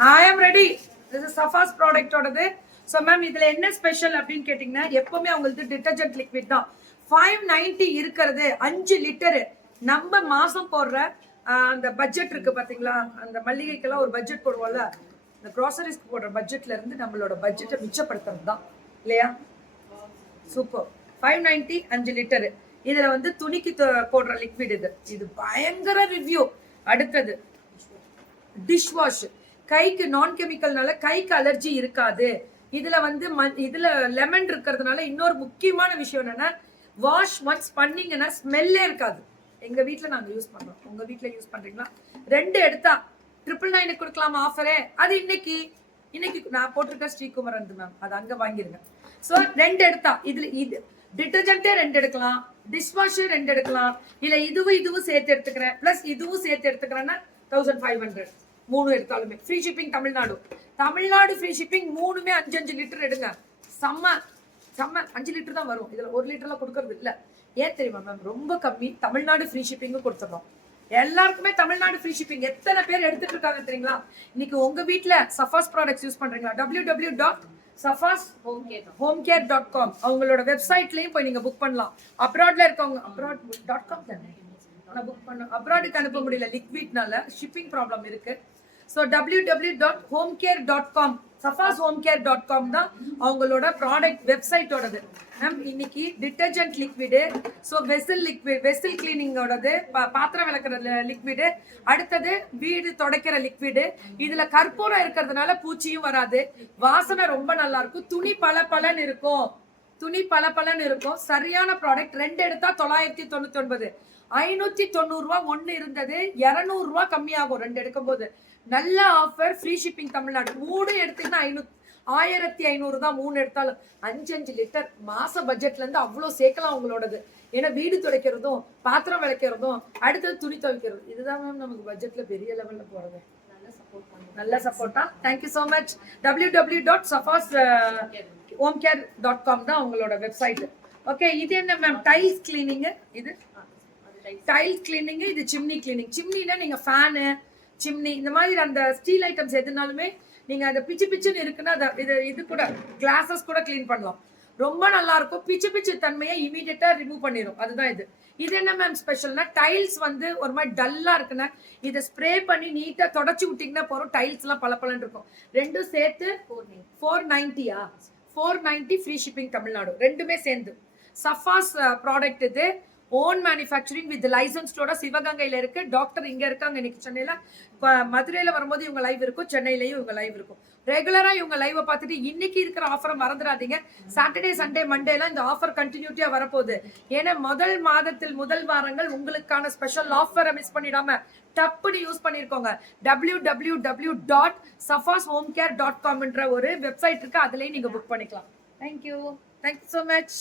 I am ready. This is Safa's product ஓடது. So ma'am இதுல என்ன special அப்படின்னு கேட்டிங்கன்னா எப்பவுமே உங்களுக்கு டிட்டர்ஜென்ட் லிக்விட் தான் 590 இருக்கிறது 5 லிட்டரு நம்ம மாசம் போடுற அந்த பட்ஜெட் இருக்கு பாத்தீங்களா, அந்த மல்லிகைக்கெல்லாம் ஒரு பட்ஜெட் போடுவோம்ல, இந்த க்ராசரிஸ்க்கு போடுற பட்ஜெட்ல இருந்து நம்மளோட பட்ஜெட்டை மிச்சப்படுத்துறது தான் இல்லையா. சூப்பர். 590 5 லிட்டரு. இதுல வந்து துணிக்கு போடுற லிக்விட் இது. இது பயங்கர ரிவ்யூ. அடுத்தது டிஷ் வாஷ். கைக்கு நான் கெமிக்கல்னால கைக்கு அலர்ஜி இருக்காது. இதுல வந்து இதுல லெமன் இருக்கிறதுனால இன்னொரு முக்கியமான விஷயம் என்னன்னா, வாஷ் ஒன்ஸ் பண்ணீங்கன்னா ஸ்மெல்லே இருக்காது. எங்க வீட்டுல நாங்க யூஸ் பண்றோம், உங்க வீட்டுல யூஸ் பண்றீங்களா? 2 எடுத்தா 999 கொடுக்கலாமா ஆஃபரே? அது இன்னைக்கு நான் போட்டிருக்க ஸ்ரீகுமரன் மேம், அது அங்க வாங்கிருங்க. சோ 2 எடுத்தா இதுல இது டிட்டர்ஜென்ட்டே 2 எடுக்கலாம், டிஷ் வாஷ் 2 எடுக்கலாம், இல்ல இதுவும் சேர்த்து எடுத்துக்கிறேன் பிளஸ் இதுவும் சேர்த்து எடுத்துக்கிறேன்னா 1500. 3 எடுத்தாலுமே free shipping. Tamil Nadu free shipping. 3மே 5 லிட்டர் எடுங்க. செம்ம 5 லிட்டர் தான் வரும். இதுல 1 லிட்டர்லாம் கொடுக்கறது இல்ல. ஏன் தெரியுமா மேம்? ரொம்ப கம்மி. தமிழ்நாடு ஃப்ரீ ஷிப்பிங்கும் கொடுத்துறோம். எல்லாருக்குமே தமிழ்நாடு ஃப்ரீ ஷிப்பிங். எத்தனை பேர் எடுத்துட்டு இருக்காங்க தெரியுங்களா? இன்னைக்கு உங்க வீட்டுல சஃபாஸ் ப்ராடக்ட்ஸ் யூஸ் பண்றீங்களா? www.safashhomecare.com அவங்களோட வெப்சைட்லயும் போய் நீங்க புக் பண்ணலாம். அப்ராட்ல இருக்கவங்க abroad.com தானே புக் பண்ண, அப்ராடுக்கு அனுப்ப முடியல லிக்விட்னால ஷிப்பிங் ப்ராப்ளம் இருக்கு. ஸோ www.homecare.com safashhomecare.com தான் அவங்களோட ப்ராடக்ட் வெப்சைட்டோடது. மேம் இன்னைக்கு டிட்டர்ஜென்ட் லிக்விடு, ஸோ வெசில் கிளீனிங்கோடது, பாத்திரம் விளக்குற லிக்விடு, அடுத்தது வீடு துடைக்கிற லிக்விடு. இதுல கற்பூரம் இருக்கிறதுனால பூச்சியும் வராது, வாசனை ரொம்ப நல்லா இருக்கும், துணி பளபளன்னு இருக்கும். சரியான ப்ராடக்ட். 2 எடுத்தா 999. 590 ரூபா ஒன்னு இருந்தது, 200 ரூபா கம்மியாகும் 2 எடுக்கும் போது. நல்ல ஆஃபர். Free shipping Tamil Nadu. 3 எடுத்தீங்கன்னா 1500 தான் 3 எடுத்தாலும். 5 லிட்டர் மாச பட்ஜெட்ல இருந்து அவ்வளவு சேர்க்கலாம் உங்களோடது. ஏன்னா வீடு துடைக்கிறதும் பாத்திரம் விளக்கிறதும் அடுத்தது துணி துவைக்கிறது, இதுதான் மேம் நமக்கு பட்ஜெட்ல பெரிய லெவல்ல போறது. நல்ல சப்போர்ட்டா. Thank you so much. www.safashhomecare.com தான் உங்களோட வெப்சைட். ஓகே, இது என்ன மேம்? Tiles cleaning. இது டைல்ஸ் கிளீனிங், இது சிம்னி கிளீனிங். சிம்னினா நீங்க ஃபேனு, சிம்னி இந்த மாதிரி அந்த ஸ்டீல் ஐட்டம்ஸ் எதுனாலுமே நீங்க அந்த பிச்சுன்னு இருக்குன்னா இது கூட கிளாஸஸ் கூட கிளீன் பண்ணலாம். ரொம்ப நல்லா இருக்கும். பிச்சு தன்மையை இமீடியட்டா ரிமூவ் பண்ணிடும். அதுதான் இது. இது என்ன மேம் ஸ்பெஷல்னா, டைல்ஸ் வந்து ஒரு மாதிரி டல்லா இருக்குன்னா இதை ஸ்ப்ரே பண்ணி நீட்டா தொடச்சி விட்டீங்கன்னா போறோம், டைல்ஸ் எல்லாம் பளபளன்னு இருக்கும். 2 சேர்த்து 490. 490 ஃப்ரீ ஷிப்பிங் தமிழ்நாடு. 2மே சேர்ந்து சஃபாஸ் ப்ராடக்ட். இது ஓன் மேனுஃபேக்சரிங் வித் லைசன்ஸ்டோட சிவகங்கையில இருக்கு. டாக்டர் இங்க இருக்காங்க இன்னைக்கு சென்னையில. மதுரையில வரும்போது இவங்க லைவ் இருக்கும், சென்னையிலயும் இவங்க லைவ் இருக்கும். ரெகுலரா இவங்க லைவை பார்த்துட்டு இன்னைக்கு இருக்கிற ஆஃபரை மறந்துடாதீங்க. சாட்டர்டே சண்டே மண்டே எல்லாம் இந்த ஆஃபர் கண்டினியூட்டியா வரப்போகுது. ஏன்னா முதல் வாரங்கள் உங்களுக்கான ஸ்பெஷல் ஆஃபரை மிஸ் பண்ணிடாம டப்புன்னு யூஸ் பண்ணிருக்கோங்க. www.safashhomecare.com ஒரு வெப்சைட் இருக்கு, அதுலயும் நீங்க புக் பண்ணிக்கலாம். Thank you so much.